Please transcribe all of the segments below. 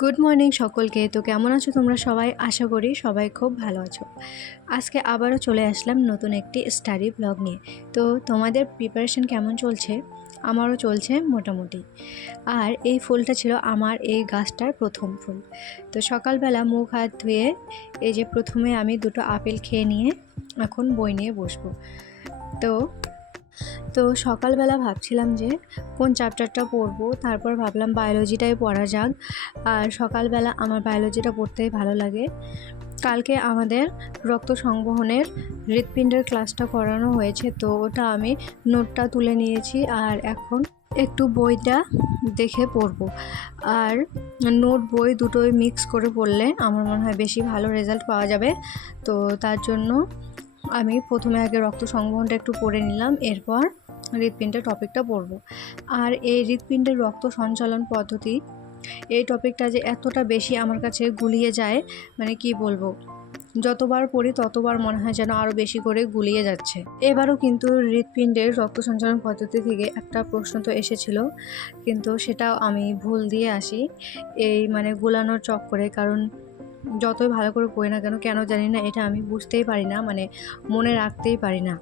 Good morning সকলকে। তো কেমন আছো তোমরা সবাই? আশা করি সবাই খুব ভালো আছো। আজকে আবারও চলে আসলাম নতুন একটি স্টাডি ব্লগ নিয়ে। তো তোমাদের প্রিপারেশন কেমন চলছে? আমারও চলছে মোটামুটি। আর এই ফুলটা ছিল আমার এই গাছটার প্রথম ফুল। তো সকালবেলা মুখ হাত ধুয়ে এই যে প্রথমে আমি দুটো আপেল খেয়ে নিয়ে এখন বই নিয়ে বসবো। তো সকালবেলা ভাবছিলাম যে কোন চ্যাপ্টারটা পড়বো, তারপর ভাবলাম বায়োলজিটাই পড়া যাক। আর সকালবেলা আমার বায়োলজিটা পড়তেই ভালো লাগে। কালকে আমাদের রক্ত সংবহনের হৃৎপিণ্ডের ক্লাসটা করানো হয়েছে, তো ওটা আমি নোটটা তুলে নিয়েছি আর এখন একটু বইটা দেখে পড়বো। আর নোট বই দুটোই মিক্স করে পড়লে আমার মনে হয় বেশি ভালো রেজাল্ট পাওয়া যাবে। তো তার জন্য আমি প্রথমে আগে রক্ত সংবহনটা একটু পড়ে নিলাম, এরপর হৃৎপিণ্ডের টপিকটা পড়ব। আর এই হৃৎপিণ্ডের রক্ত সঞ্চালন পদ্ধতি, এই টপিকটা যে এতটা বেশি আমার কাছে গুলিয়ে যায়, মানে কি বলবো, যতবার পড়ি ততবার মনে হয় যেন আরও বেশি করে গুলিয়ে যাচ্ছে। এবারও কিন্তু হৃৎপিণ্ডের রক্ত সঞ্চালন পদ্ধতি থেকে একটা প্রশ্ন তো এসেছিল, কিন্তু সেটাও আমি ভুল দিয়ে আসি এই গোলানোর চক্করে। কারণ যতই ভালো করে পড়ি না কেন জানি না এটা আমি বুঝতেই পারি না, মনে রাখতেই পারি না।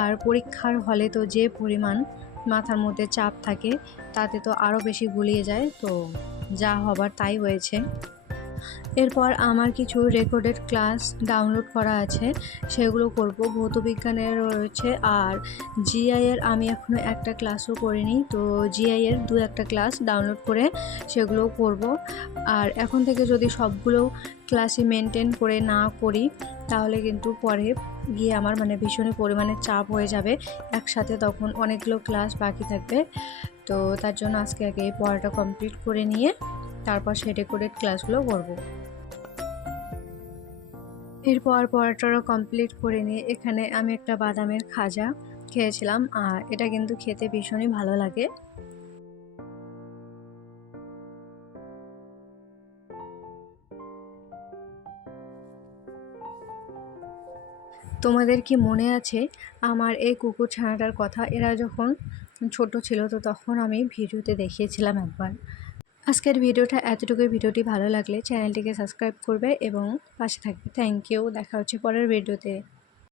আর পরীক্ষার হলে তো যে পরিমাণ মাথার মধ্যে চাপ থাকে, তাতে তো আরও বেশি গুলিয়ে যায়। তো যা হবার তাই হয়েছে। এরপর আমার কিছু রেকর্ডেড ক্লাস ডাউনলোড করা আছে, সেগুলো করব। ভৌতবিজ্ঞানের রয়েছে, আর জিআইয়ের আমি এখনও একটা ক্লাসও করিনি। তো জিআইয়ের একটা ক্লাস ডাউনলোড করে সেগুলোও করব। আর এখন থেকে যদি সবগুলো ক্লাসই মেনটেন করে না করি, তাহলে কিন্তু পরে গিয়ে আমার ভীষণই পরিমাণে চাপ হয়ে যাবে একসাথে, তখন অনেকগুলো ক্লাস বাকি থাকবে। তো তার জন্য আজকে আগে এই পড়াটা কমপ্লিট করে নিয়ে তারপর সেই রেকর্ডেড ক্লাসগুলো করব। এরপর পড়াটা কমপ্লিট করে নিয়ে এখানে আমি একটা বাদামের খাজা খেয়েছিলাম, আর এটা কিন্তু খেতে ভীষণই ভালো লাগে। তোমাদের কি মনে আছে আমার এই কুকুর ছানাটার কথা? এরা যখন ছোট ছিল তো তখন আমি ভিডিওতে দেখিয়েছিলাম একবার। আজকের ভিডিওটা এতটুকুই। ভিডিওটি ভালো লাগলে চ্যানেলটিকে সাবস্ক্রাইব করবে এবং পাশে থাকবে। Thank you. দেখা হচ্ছে পরের ভিডিওতে।